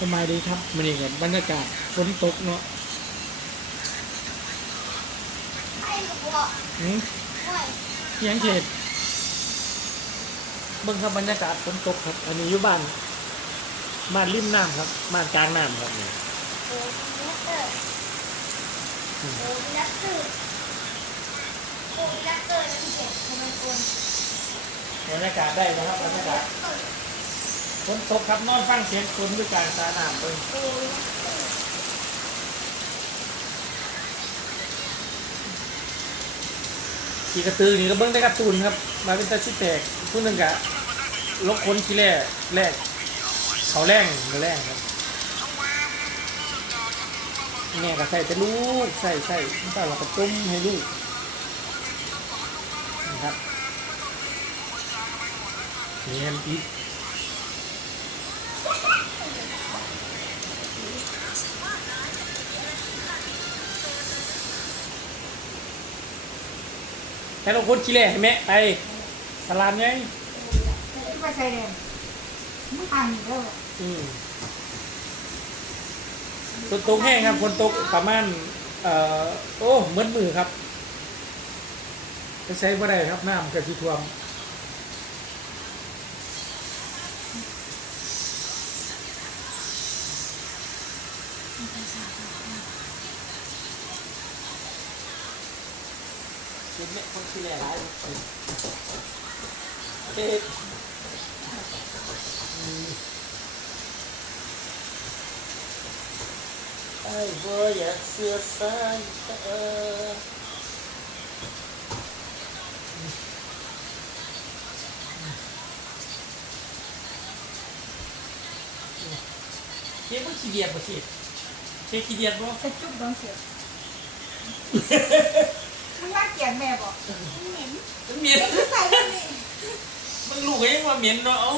สบายดีครับมันนี่กับบรรยากาศฝนตกเนาะให้หนูบอกหืมด้วยเพียงเขตเบิ่งครับบรรยากาศฝนตกครับ อันนี้อยู่บ้าน บ้านริมน้ำครับบ้านกลางน้ำครับนี่โอ้ยนักเตอร์โอ้ยนักเตอร์โอ้ยนักเตอร์นะพี่เด็กทำไมคนบรรยากาศได้นะครับบรรยากาศ ฝนตกครับนอนฟังเสียงฝนด้วยการสาน้ำเบิ่งโอ้ยขี่กระตือนี่ก็เบิ่งได้การ์ตูนครับ มาเป็นตาชิแตกผู้หนึงกะลกคนขี้แร่แรกเขาแรงมาแรงครับแม่ก็ใส่แต่ลูกใส่ใส่ใส่เราก็ต้มให้ลูกนะครับเนี่ยอีก แต่เราคนขี้แร่ให้แม่ไปสลามไงที่ไปใส่แดงมึงอ่านอีกแล้วเหรออืมฝนตกแห้งครับฝนตกประมาณเอ่อโอ้เหมือนมือครับไปใช้บ่ได้ครับน้ำกระทิท่วมกินเนี่ ยคนขี้แหล่ร้ายเอ๊ะอืมไอ้บัวอยากเสือสายเออเจ๊บ่ขี้เดียดบ่สิเจ๊ขี้เดียดบ่ไปจุ๊บโดนเสียบ มึงน่าเกลียดแม่บอกเหม็นมันเหม็นใส่แล้วนี่มันลูกก็ยังว่าเหม็นเนาะเอ้า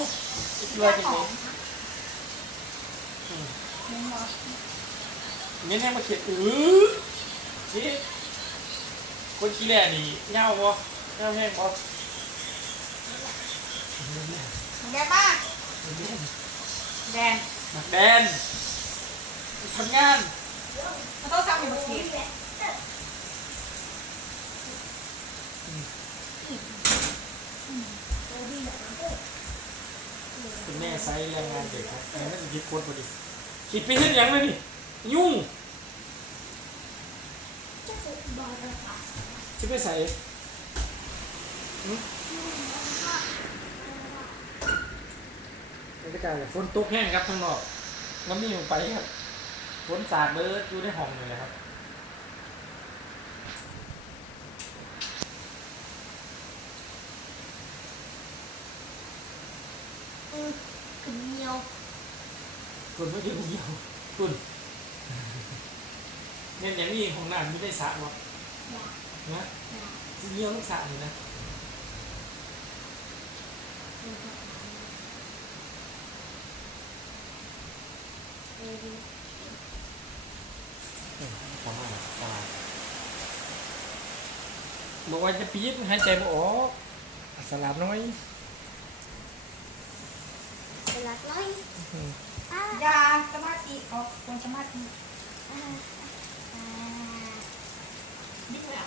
ตัวจะเหม็นมึงบอกเหม็นแห้งมาเขียดอื้อนี่คนขี้แหล่นี่เน่าบ่เน่าแห้งบ่แดงมากแดงหมักแดนทำงานมันต้องซ้ำอยู่บนที แม่ไซส์แรงงานเด็กครับแม่ไม่จะคิดโคตรพอดีคิดไปเห็นยังเลยนี่ยุ่งจะไปใส่บรรยากาศฝนตกแห้งครับข้งนอกน้ำมีลงไปครับฝนสาดเบิร์ดอยู่ในห้องเลยครับ อืมกึ่งเหนียว คุณไม่ถึงเดียวคุณเนี่ยอย่างนี้ของน้ำไม่ได้สระหรอกอยากนะอยากเยี่ยวลูกสระนี่นะเออสบายสบายบอกว่าจะปี๊ดหายใจบ่ออกอะสลับน้อยเวลาน้อยอืมอ่า ยาสมาธิออกคนสมาธิอ่าอ่าดิ้นแล้ว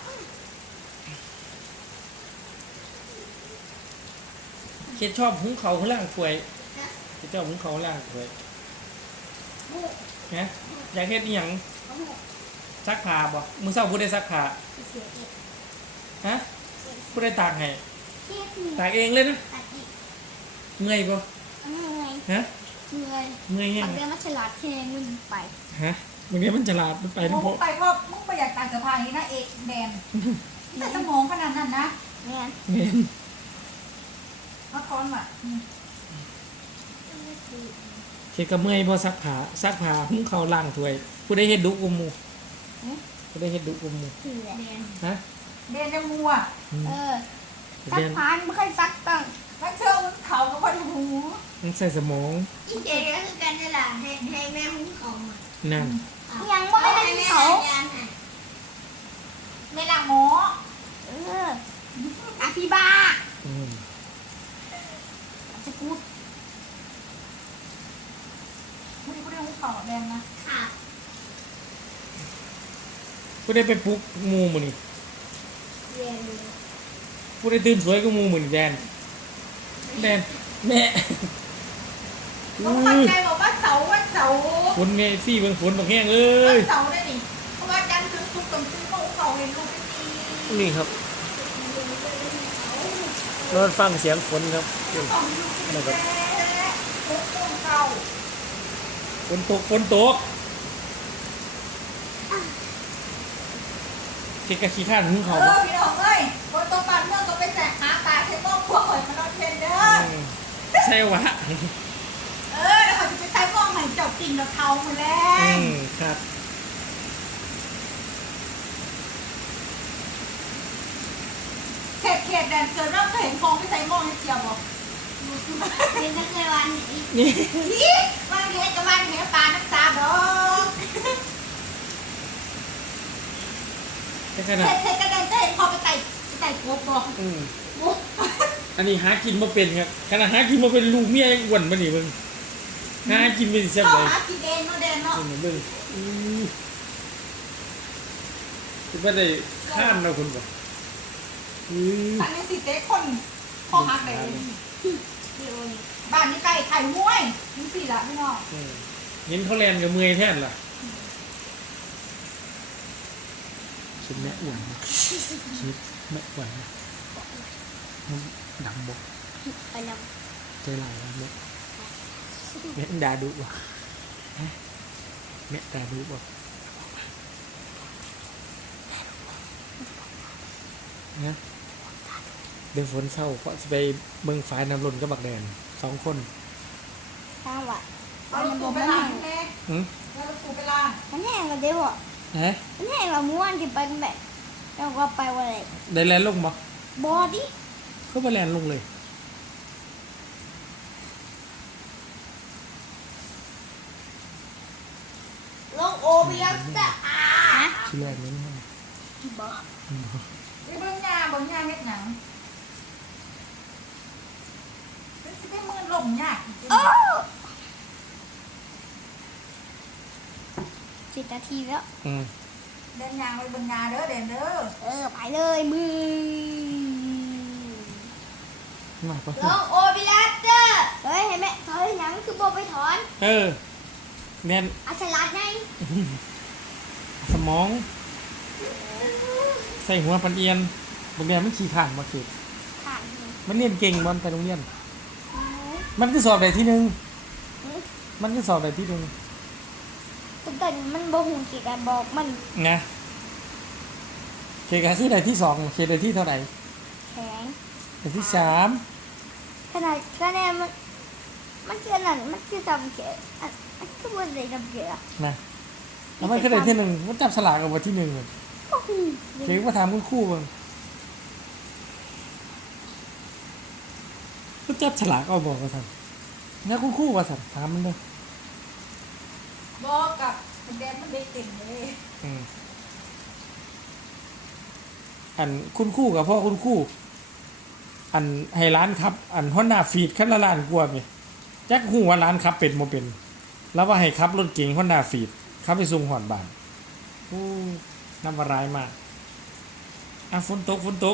เคสชอบหุงเขาวข้างล่างถวยนะเคสชอบหุงเขาวข้างล่างถวยมูกนะอยากเฮ็ดอีหยังเอามูกซักผ้าบ่มือเช้าผู้ได้ซักผ้าเสียเอ็ดฮะผู้ได้ตากให้เทียบหนึ่งตากเองเลยนะตัดอีกเมื่อยบ่เหนื่อยฮะ เหนื่อยเมื่อยแห้ทำงเรื่องมัฉลาดแทงมันไปฮะบางทีมันฉลาดมันไปมึน้ำงโพไปเพราะมึงไปอยากต่างสภาอย่างนี้นะเอกแดนแต่สมองขนาดนั้นนะแม่นเมนมาคอนอะอืมเคสก็เมื่อยพอซักผ้าซักผ้าหุงเขาวล่างถวย ผู้ได้เฮ็ดดุกุมหมูผู้ได้เฮ็ดดุกุมหมูคือแหละฮะแดนยังมัวอืมเออซักเรียน พานไม่ค่อยซักตั้งแล้วเชื่อมึงเขาก็คนหู มันใส่สมองอีเจก็คือกันนี่แหละให้ให้แม่หุ้งเขามานั่นยังไม่ได้ให้เขาไม่ละหมอเอออภิบาอืมจะกูดกูดีกูดีหูข่าวแดงนะค่ะผู้ได้ไปปลุ๊กหมูมือนี่เรียนผู้ได้ตื่นสวยก็มูมือนี่แดนแดนแม่ บออุ้กวันยใจบอกว่าเสาร์วันเสาร์ฝนเมซี่เบิ่งฝนบักแห้งเอ้วัยนเสาร์ได้นี่เพราะว่าจันทร์ถึงศุกร์ตรงซื้อของเขาเห็นลูกเป็นตีนี่ครับนอนฟังเสียงฝนครับนี่ของลูกเป็นแม่โค้งโค้งเขาฝนตกฝนตกเกกะขี้ข้านหุงเอเขาวอบ่พี่น้องเอ้ยบนโต๊ะปานเมื่อก็ไปแสกหาตาใช้หม้อครัวหอยมานอนเทนเด้อ อืมใช่วะ เจ้ากิ่งกับเทามาแล้อืวมครับเขตเขตแดนเกิดเริ่มเคยเห็นฟองไปใช้หม้อให้เจียวบอกเรียนก็เคยวันนี้นี่พี่วันเห็นกับวันเห็นปลาน้ำตาดอกแค่ขเขนาดตเขตกระเด็นจะเห็นพอไปไต่ไปไต่กบบอกอืม บุ๊อันนี้หากินมาเป็นครับขนาดหากินมาเป็นลูกเมียยังอ้วนมานี่มึง หากินเป็นเสียบเข้าเลยหากินเองเนาะแดนเนาะนี่มึงอู้คิดว่าได้ข้ามเราคนบ่อือสันนิสิเต้คนพ่อฮักได้เลยพี่โอนี่บ้านนี้ไก่ไข่ม้วยนี่สิละพี่น้องอืมเห็นเขาแลนกับเมือยแท่นล่ะชิดแม่อ้วนนะชิดแม่อ้วนนะมันดำบ่ไปนใจลายแล้ว แม่ด่าดุบ่ฮะแม่ด่าดุบ่นะเดี๋ยวฝนเศร้าก็จะไปเบิ่งฝายน้ำล้นกับบักแดนสองคนำข้าวอะเอาลูกปูไปล้างแม่หืมแล้วลูกปูไปล้างมันแห้งแล้วเดี๋ยวอะฮะมันแห้งแล้วม้วนที่เป็นแบบแล้วก็ไปวันไหนได้แลนลงบ่บอดี้ก็ไปแลนลงเลย โอเบียสอะที่แรกนี้มันบอไปเบิ่งยาเบิ่งยาเฮ็ดหนังเป็นสิได้มือลมยากจริงโอ้สิบนาทีแล้ว อืมๆเดินยางไปเบิ่งยาเด้อเดนเด้อเออไปเลยมือมาปะลงโอเบียสเตอร์เฮ้ยเห็นไหมถอนหยังคือโบไปถอน เออ แน่นอัฉลาดไงสมอง ใส่หัวปันเอียนโรงเรียนมันขี้ข่านมาเก็บขาดมันเรียนเก่งบอลไปโรงเรียนมันก็สอบได้ที่หนึ่งมันก็สอบได้ที่หนึ่งตุ้มตันมันบ่หูกี่การบอกมันนะเคกาคือได้ที่สองเคได้ที่เท่าไหร่แข็งได้ที่สามขนาดคะแนนมัน มันคือนั่นมันคือจำเกะอะมันคือวันไหนจำเกะอะนะแล้วมันก็ได้ที่หนึ่งมันจับสลากเอาไว้ที่หนึ่งเลยโอ้โหเคกมาถามคุณครู่บ้างก็จับฉลากเอาบอกว่าสั่นแล้วคุณครู่ว่าสั่นถามมันเลยบอกกับแดนมันเด็กเก่งเลยอืมอันคุณครู่กับพ่อคุณครู่ อันให้ร้านครับ อันฮอนด้าฟีดขั้นละล้านกว่าไงจักหูว่าร้านครับเป็นโมเป็น แล้วว่าให้ขับรถเก๋งฮอนด้าฟีดขับไปซุงหอนบานน้ำวร้ายมากอะฝนตกฝนตก